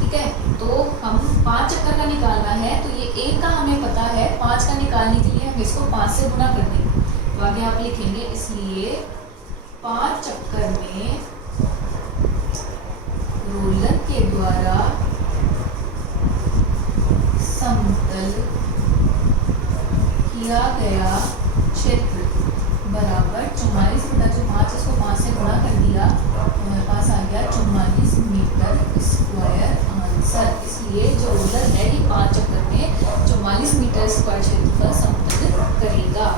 ठीक है, तो हम 5 चक्कर का निकालना है, तो ये 1 का हमें पता है, 5 का निकालने के लिए हम इसको 5 से गुना कर देंगे। तो आगे आप लिखेंगे इसलिए 5 चक्कर में रोलर के द्वारा समतल किया गया क्षेत्र बराबर 44 बटा जो 5, इसको 5 से गुणा कर दिया तो हमारे पास आ गया 44 मीटर स्क्वायर आंसर। इसलिए जो रोलर है ये 5 चक्कर में 44 मीटर स्क्वायर क्षेत्रफल समतल करेगा।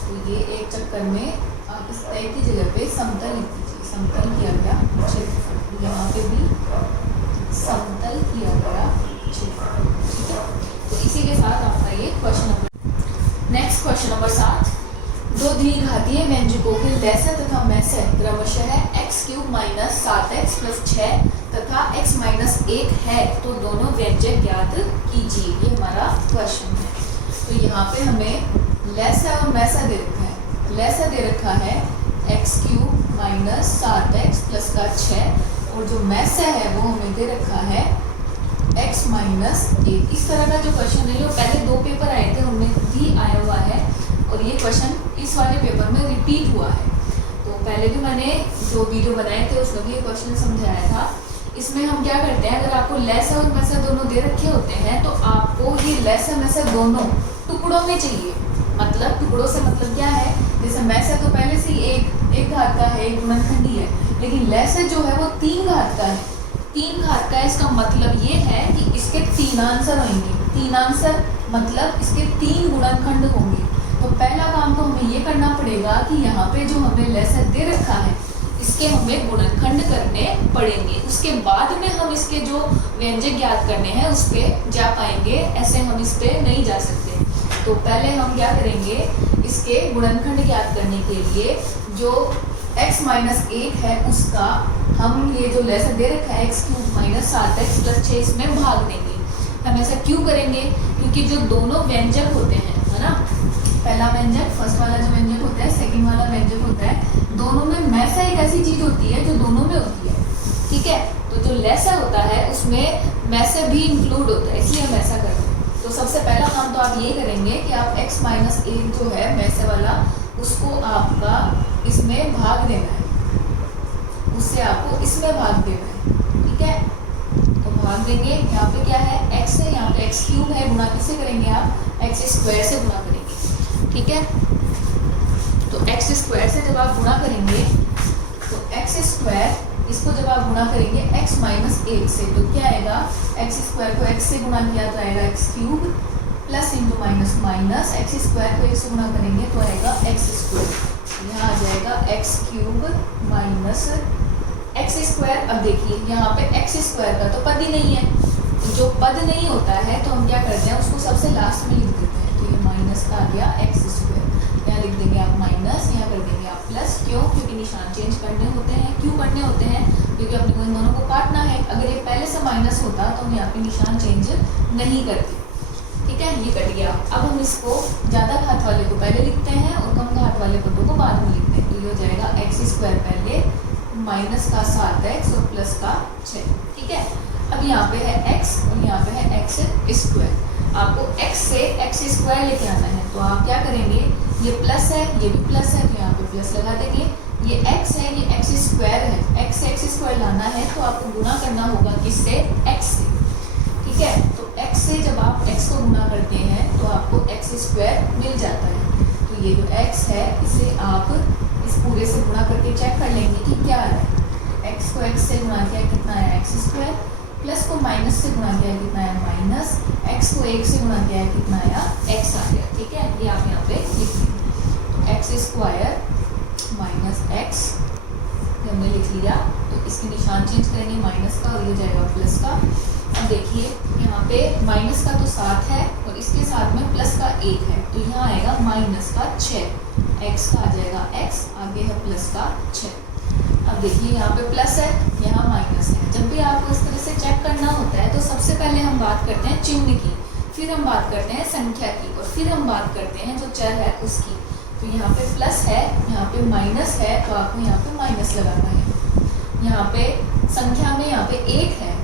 तो ये एक चक्कर में आप इस तय की जगह पे समतल लिख दीजिए, समतल किया गया क्षेत्रफल। यहाँ पे भी समतल किया गया क्षेत्रफल। ठीक है, तो इसी के साथ आपका ये question number next question number 7। दो द्विघातीय व्यंजकों के लसय तथा मसय क्रमशः x³ - 7x + 6 तथा x - 1 है, तो दोनों व्यंजक ज्ञात कीजिए। ये हमारा क्वेश्चन है। तो यहाँ पे हमें लसय और मसय दे रखा है। लसय दे रखा है x³ - 7x + का 6 और जो मसय है वो हमें दे रखा है x - 1। इस तरह का जो क्वेश्चन है, वो पहले 2 पेपर आए थे उनमें भी आया हुआ है और ये क्वेश्चन इस वाले पेपर में रिपीट हुआ है। तो पहले भी मैंने जो वीडियो बनाए थे उसमें भी ये क्वेश्चन समझाया था। इसमें हम क्या करते हैं, अगर आपको लसय और मसय दोनों दे रखे होते हैं तो आपको ये लसय मसय दोनों टुकड़ों में चाहिए। मतलब टुकड़ों से मतलब क्या है, जैसे मसय तो पहले से एक घात का है, एक गुणनखंडी है, लेकिन लसय जो है वो 3 घात का है। 3 घात का है, इसका मतलब ये है कि इसके 3 आंसर होंगे। 3 आंसर मतलब इसके 3 गुणनखंड होंगे। तो पहला काम तो हमें ये करना पड़ेगा कि यहाँ पे जो हमें लसय दे रखा है इसके हमें गुणनखंड करने पड़ेंगे। उसके बाद में हम इसके जो व्यंजक ज्ञात करने हैं उस पर जा पाएंगे, ऐसे हम इस पर नहीं जा सकते। तो पहले हम क्या करेंगे, इसके गुणनखंड ज्ञात करने के लिए जो x - 1 है उसका हम ये जो लसय दे रखा है x³ - 7x + 6 इसमें भाग देंगे। हम ऐसा क्यों करेंगे, क्योंकि जो दोनों व्यंजक होते हैं, है ना, पहला व्यंजक फर्स्ट वाला जो व्यंजक होता है, सेकंड वाला व्यंजक होता है, दोनों में मसय एक ऐसी चीज होती है जो दोनों में होती है। ठीक है, तो जो लसय होता है उसमें मसय भी इंक्लूड होता है, इसलिए हम ऐसा करते हैं। तो सबसे पहला काम तो आप ये करेंगे कि आप x - 1 जो है मसय वाला उसको आपका इसमें भाग देना है, उससे आपको इसमें भाग देना है। ठीक है, तो भाग देंगे। यहाँ पे क्या है, x है, यहाँ पे x³ है, गुणा किससे करेंगे आप, x² से गुणा करेंगे। ठीक है, तो x² से जब आप गुणा करेंगे तो x² इसको जब आप गुणा करेंगे x - 1 से, तो क्या आएगा, x² को x से गुणा किया तो आएगा x³ plus into minus x² को 1 से गुणा करेंगे तो आएगा x²। यहाँ आ जाएगा x³ माइनस x²। अब देखिए यहाँ पे x² का तो पद ही नहीं है, तो जो पद नहीं होता है तो हम क्या करते हैं, उसको सबसे लास्ट में लिख देते हैं। तो ये माइनस का आ गया x², यहाँ लिख देंगे आप माइनस, यहाँ कर देंगे आप प्लस। क्यों, क्योंकि निशान चेंज करने होते हैं। क्यों करने होते हैं, क्योंकि अपने को इन दोनों को काटना है। अगर ये पहले से माइनस होता तो हम यहाँ पे निशान चेंज नहीं करते। ठीक है, ये कट गया। अब हम इसको ज़्यादा घात वाले को पहले लिखते हैं और कम घात वाले पदों को बाद में लिखते हैं। तो ये हो जाएगा x² पहले, माइनस का 7x और प्लस का 6। ठीक है, अब यहाँ पे है x और यहाँ पे है x²। आपको x से x² लेके आना है, तो आप क्या करेंगे, ये प्लस है, ये भी प्लस है, तो यहाँ पे प्लस लगा देंगे। ये x है, ये x² है, x से x² लाना है तो आपको गुना करना होगा किससे, x से। ठीक है, तो x से जब आप x को गुना करते हैं तो आपको x² मिल जाता है। तो ये जो x है इसे आप इस पूरे से गुणा करके चेक कर लेंगे कि क्या आ रहा है। x को x से गुणा किया कितना आया, x², प्लस को माइनस से गुणा किया कितना आया, माइनस, x को 1 से गुणा किया कितना आया, x आ गया। ठीक है, ये आप यहाँ पे लिख देंगे। तो x² माइनस x हमने लिख लिया तो इसके निशान चेंज करेंगे माइनस का और ये जाएगा प्लस का। अब देखिए यहाँ पे माइनस का तो 7 है और इसके साथ में प्लस का 1 है, तो यहाँ आएगा माइनस का 6, एक्स का आ जाएगा x, आगे है प्लस का 6। अब देखिए यहाँ पे प्लस है, यहाँ माइनस है। जब भी आपको इस तरह से चेक करना होता है तो सबसे पहले हम बात करते हैं चिन्ह की, फिर हम बात करते हैं संख्या की और फिर हम बात करते हैं जो चर है उसकी। तो यहाँ पे प्लस है, यहाँ पे माइनस है, तो आपको यहाँ पे माइनस लगाना है। यहाँ पे संख्या में यहाँ पे 1 है,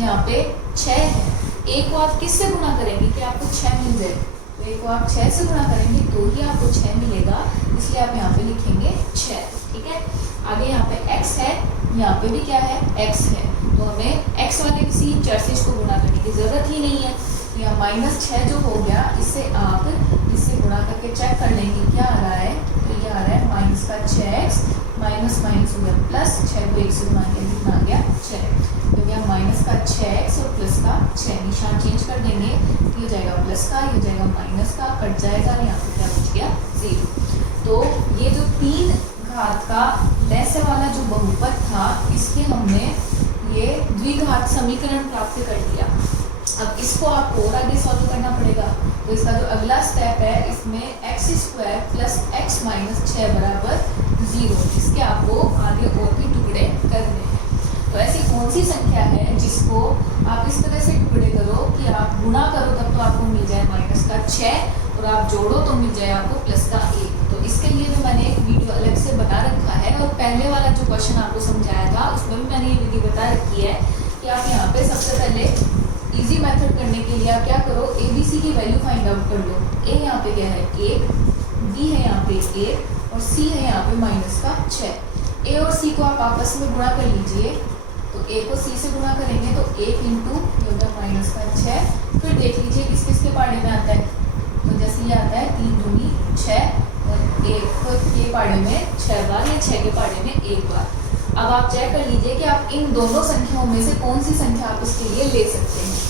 यहाँ पे 6 है। 1 को आप किससे गुणा करेंगे कि आपको 6 मिल जाए? तो 1 को आप 6 से गुणा करेंगे तो ही आपको 6 मिलेगा, इसलिए आप यहाँ पे लिखेंगे 6। ठीक है, आगे यहाँ पे x है, यहाँ पे भी क्या है x है, तो हमें x वाले किसी चर से इसको गुणा करने की जरूरत ही नहीं है। तो यहाँ -6 जो हो गया, इससे आप इससे गुणा करके चेक कर लेंगे क्या आ रहा है। तो ये आ रहा है माइनस का 6x, माइनस माइनस हो गया प्लस, 6 को 1 से गुणा किया कितना आ गया 6। तो यहाँ माइनस का 6x और प्लस का 6, निशान चेंज कर देंगे, ये जाएगा प्लस का, ये जाएगा माइनस का, कट जाएगा, यहाँ पे क्या बच गया 0। तो ये जो 3 घात का लैसे वाला जो बहुपद था, इसके हमने ये द्विघात समीकरण प्राप्त कर लिया। अब इसको आपको और आगे सॉल्व करना पड़ेगा। तो इसका जो अगला स्टेप है, इसमें x² प्लस x माइनस 6 बराबर 0, इसके आपको आगे और भी टुकड़े करने हैं। तो ऐसी कौन सी संख्या है जिसको आप इस तरह से टुकड़े करो कि आप गुणा करो तब तो आपको मिल जाए माइनस का 6 और आप जोड़ो तो मिल जाए आपको प्लस का 1। तो इसके लिए भी मैंने एक वीडियो अलग से बना रखा है और पहले वाला जो क्वेश्चन आपको समझाया था उसमें भी मैंने ये विधि बता रखी है कि आप यहाँ पे सबसे पहले इजी मेथड करने के लिए आप क्या करो, ABC की वैल्यू फाइंड आउट कर लो। A यहाँ पे क्या है 1, B है यहाँ पे 1 और C है यहाँ पे माइनस का 6। A और C को आप आपस में गुणा कर लीजिए, तो A को C से गुणा करेंगे तो 1 इंटू माइनस का 6। फिर देख लीजिए किस किस के पाड़े में आता है, तो जैसे ये आता है 3 दूनी 6 और 1 के पाड़े में 6 बार या 6 के पाड़े में 1 बार। अब आप चेक कर लीजिए कि आप इन दोनों संख्याओं में से कौन सी संख्या आप इसके लिए ले सकते हैं।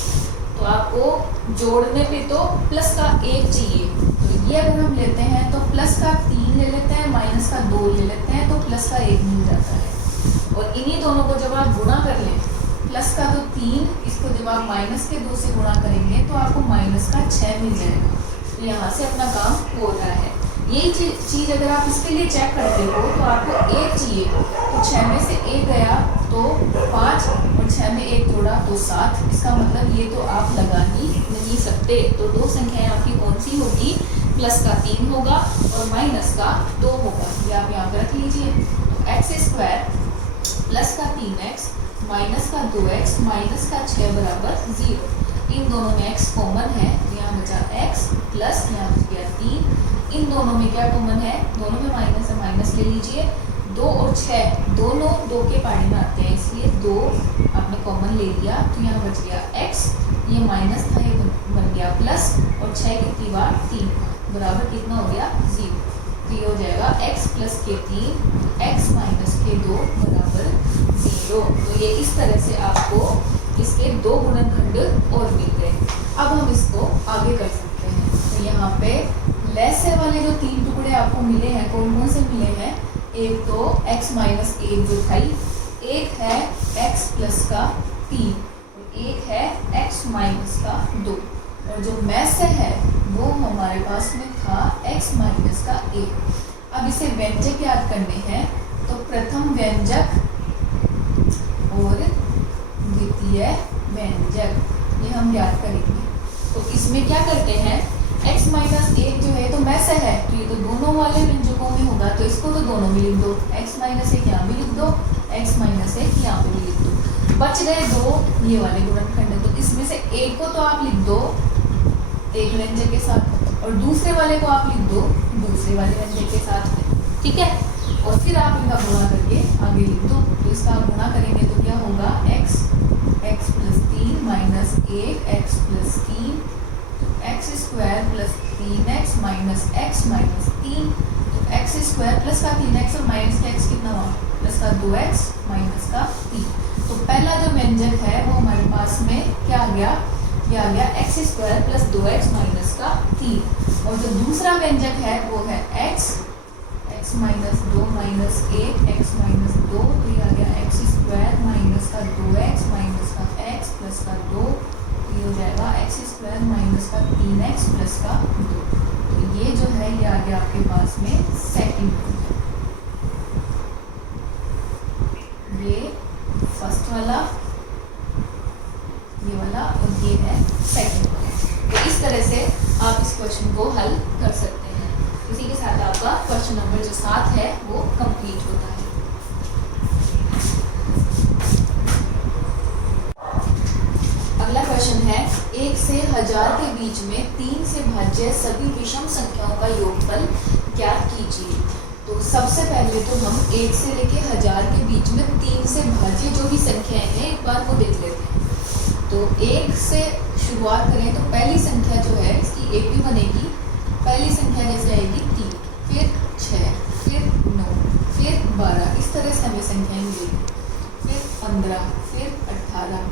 तो आपको जोड़ने पे तो प्लस का 1 चाहिए, तो ये अगर हम लेते हैं तो प्लस का 3 ले लेते हैं, माइनस का 2 ले लेते हैं, तो प्लस का 1 मिल जाता है। और इन्हीं दोनों को जब आप गुणा कर लें, प्लस का तो 3, इसको जब आप माइनस के 2 से गुणा करेंगे तो आपको माइनस का 6 मिल जाएगा। तो यहाँ से अपना काम हो रहा है। यही चीज़ अगर आप इसके लिए चेक करते हो तो आपको 1 चाहिए, तो 6 में से 1 गया तो 5 और 6 में 1 जोड़ा तो 7। इसका मतलब ये तो आप लगा ही नहीं सकते। तो दो संख्याएं आपकी कौन सी होगी, प्लस का 3 होगा और माइनस का 2 होगा। ये आप यहाँ पर रख लीजिए। तो x² प्लस का 3x माइनस का 2x माइनस का 6 बराबर 0। इन दोनों में x कॉमन है, यहाँ बचा x प्लस यहाँ बच गया 3। इन दोनों में क्या कॉमन है, दोनों में माइनस है, माइनस ले लीजिए। 2 और 6 दोनों 2 के पाड़े में आते हैं, इसलिए 2 आपने कॉमन ले लिया, तो यहाँ बच गया x, ये माइनस था, ये बन गया प्लस, और 6 कितनी बार 3 बराबर कितना हो गया 0। तो ये हो जाएगा x प्लस के 3 x माइनस के 2 बराबर 0। तो ये इस तरह से आपको इसके 2 गुणनखंड और मिल गए। अब हम इसको आगे कर सकते हैं। तो यहाँ पे लैसे वाले जो 3 टुकड़े आपको मिले हैं, कौन कौन से मिले हैं, एक तो x माइनस 1 जो था, एक है x प्लस का 3 और एक है x माइनस का 2, और जो मैसे है वो हमारे पास में था x माइनस का 1। अब इसे व्यंजक याद करने हैं, तो प्रथम व्यंजक और द्वितीय व्यंजक ये हम याद करेंगे। तो इसमें क्या करते हैं, x माइनस 1 जो है तो मैसे है, तो ये तो दोनों वाले व्यंजकों में होगा, तो इसको तो दोनों में लिख दो, x माइनस 1 यहाँ भी लिख दो, x माइनस 1 यहाँ पे भी लिख दो। बच गए 2 ये वाले गुणनखंड, तो इसमें से एक को तो आप लिख दो एक व्यंजक के साथ और दूसरे वाले को आप लिख दो दूसरे वाले व्यंजक के साथ, ठीक है। और फिर आप इनका गुणा करके आगे लिख दो। तो इसका आप गुणा करेंगे तो क्या होगा, x plus 3 minus 1 x plus 3, x² plus 3x minus x minus 3। तो x² प्लस का 3x और माइनस का x कितना हुआ, प्लस का 2x माइनस का 3। तो पहला जो व्यंजक है वो हमारे पास में क्या आ गया, ये आ गया x² प्लस 2x माइनस का 3। और जो दूसरा व्यंजक है वो है x minus 2 minus 1 x minus 2, तो ये आ गया x² का 2x माइनस का x प्लस का 2, ये हो जाएगा x स्क्वायर माइनस का 3x प्लस का 2। तो ये जो है ये आ गया आपके पास में सेकंड रूल। ये फर्स्ट वाला, ये वाला और ये है सेकंड वाला। तो इस तरह से आप इस क्वेश्चन को हल कर सकते हैं। इसी के साथ आपका क्वेश्चन नंबर जो 7 है वो कंप्लीट होता है। अगला क्वेश्चन है 1 से 1000 के बीच में 3 से भाज्य सभी विषम संख्याओं का योगफल ज्ञात कीजिए। तो सबसे पहले तो हम 1 से लेके 1000 के बीच में 3 से भाज्य जो भी संख्याएं हैं एक बार वो देख लेते हैं। तो 1 से शुरुआत करें तो पहली संख्या जो है इसकी एपी बनेगी। पहली संख्या जैसे आएगी 3, फिर 6, फिर 9, फिर 12, इस तरह से हमें संख्याएं मिलेगी। फिर 15, फिर 18,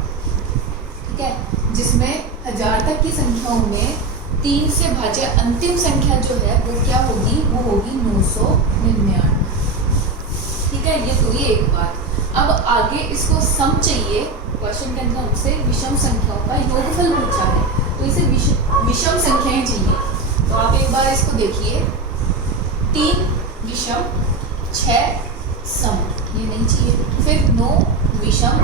ठीक है, जिसमें 1000 तक की संख्याओं में 3 से भाज्य अंतिम संख्या जो है वो क्या होगी, वो होगी 999। ठीक है, ये तो ये एक बात। अब आगे इसको सम चाहिए। क्वेश्चन के अंदर हमसे विषम संख्याओं का योगफल पूछा है, तो इसे विषम संख्याएं चाहिए। तो आप एक बार इसको देखिए, 3 विषम, 6 सम, ये नहीं चाहिए। फिर 9 विषम,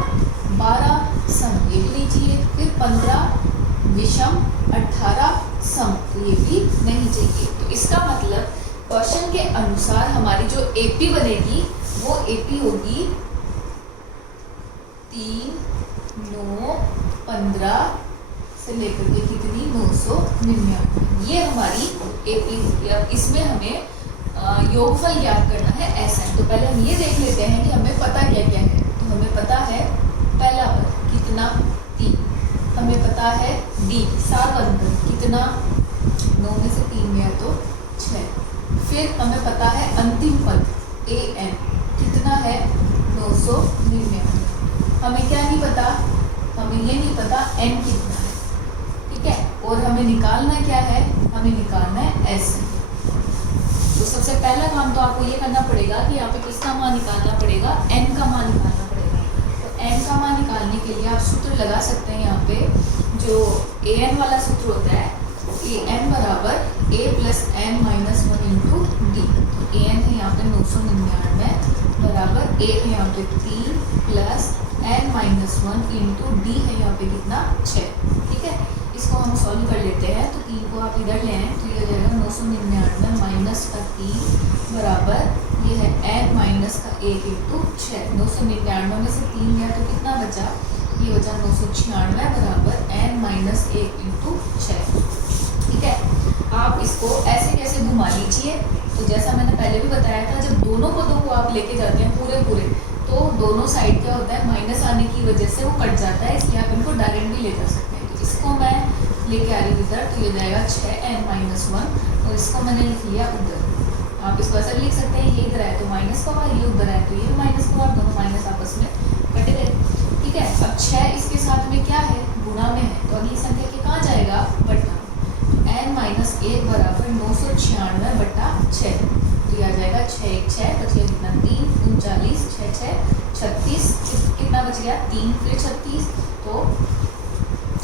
12 सम, ये भी नहीं चाहिए। फिर 15 विषम, 18 सम, ये भी नहीं चाहिए। तो इसका मतलब क्वेश्चन के अनुसार हमारी जो एपी बनेगी वो एपी होगी 3, 9, 15 से लेकर के कितनी 999, ये हमारी एपी होगी। अब इसमें हमें योगफल ज्ञात करना है SN। तो पहले हम ये देख लेते हैं कि हमें पता क्या क्या है। तो हमें पता है पहला पद कितना 3, हमें पता है D 7 अंतर कितना 9 में से 3 गया तो 6। फिर हमें पता है अंतिम पद AN कितना है 999। हमें क्या नहीं पता, हमें ये नहीं पता n कितना है, ठीक है। और हमें निकालना क्या है, हमें निकालना है SN। तो सबसे पहला काम तो आपको ये करना पड़ेगा कि यहाँ पे किसका मान निकालना पड़ेगा, n का मान निकालना पड़ेगा। तो n का मान निकालने के लिए आप सूत्र लगा सकते हैं। यहाँ पे जो AN वाला सूत्र होता है, AN बराबर A plus n minus 1 into D. तो AN है यहाँ पे 999 बराबर A है यहाँ पे 3 plus n minus 1 into D है यहाँ पे कितना 6, ठीक है। इसको हम सॉल्व कर लेते हैं। तो 3 को आप इधर ले आए तो ये हो जाएगा 999 माइनस का 3 बराबर ये है n माइनस का 1 इंटू 6। 999 में से 3 गया तो कितना बचा, ये बचा 996 बराबर n माइनस 1 इंटू 6, ठीक है। आप इसको ऐसे कैसे घुमा लीजिए। तो जैसा मैंने पहले भी बताया था, जब दोनों पदों को आप लेके जाते हैं पूरे तो दोनों साइड क्या होता है, माइनस आने की वजह से वो कट जाता है, इसलिए आप इनको डायरेक्ट भी ले जा सकते हैं। तो इसको मैं लेके आ रही हूँ इधर, तो ये जाएगा 6n माइनस 1 और इसको मैंने लिख लिया उधर। आप इसको ऐसा लिख सकते हैं, ये इधर है तो माइनस का ये उधर है तो ये माइनस का, दोनों माइनस आपस में कट गए, ठीक है। अब 6 इसके साथ में क्या है, गुणा में है, तो अगली संख्या के कहाँ जाएगा, बट्टा। n माइनस 1 बराबर 996 बट्टा 6, तो यह आ जाएगा 6 1 6 बचिए कितना 3 39 6 6 36, कितना बच गया 3 फिर 36 तो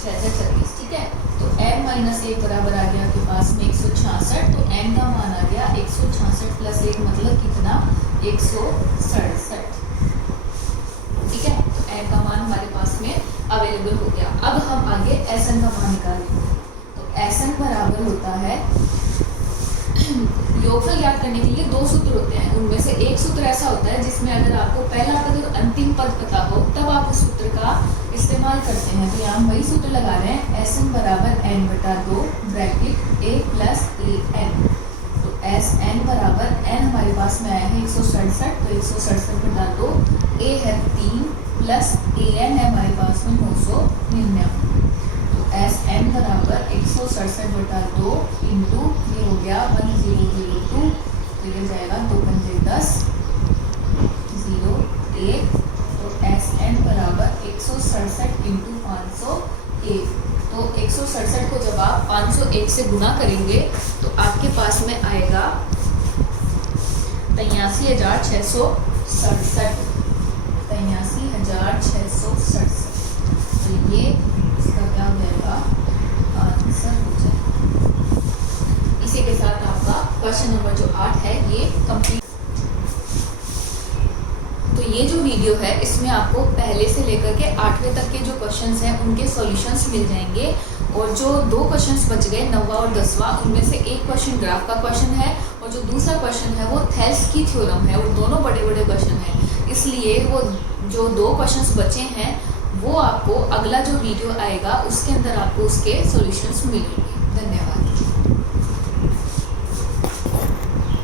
6 6 36, ठीक है। तो n माइनस 1 बराबर आ गया आपके पास में 166। तो n का मान आ गया 166 प्लस 1 मतलब कितना 167, ठीक है। तो n का मान हमारे पास में अवेलेबल हो गया। अब हम आगे SN का मान निकालेंगे। SN बराबर होता है, योगफल ज्ञात करने के लिए 2 सूत्र होते हैं। उनमें से एक सूत्र ऐसा होता है जिसमें अगर आपको पहला पद और अंतिम पद पता हो तब आप उस सूत्र का इस्तेमाल करते हैं। तो यहाँ हम वही सूत्र लगा रहे हैं, SN बराबर n बटा 2 ब्रैकेट A प्लस AN। तो SN बराबर n हमारे पास में आया है 167, तो 167 बटा 2, A है 3 प्लस AN है हमारे पास में 999। SN बराबर 167 बटा 2 इंटू ये हो गया 1002, तो ये जाएगा 2 पंजे 10 0 1। तो SN बराबर 167 इंटू 501। तो 167 को जब आप 501 से गुना करेंगे तो आपके पास में आएगा 83,667, 83,667। जिसमें आपको पहले से लेकर के 8वें तक के जो क्वेश्चंस हैं उनके सॉल्यूशंस मिल जाएंगे। और जो 2 क्वेश्चंस बच गए 9वां और 10वां, उनमें से एक क्वेश्चन ग्राफ का क्वेश्चन है और जो दूसरा क्वेश्चन है वो थेल्स की थ्योरम है। वो दोनों बड़े बड़े क्वेश्चन हैं, इसलिए वो जो 2 क्वेश्चंस बचे हैं वो आपको अगला जो वीडियो आएगा उसके अंदर आपको उसके सॉल्यूशंस मिलेंगे। धन्यवाद।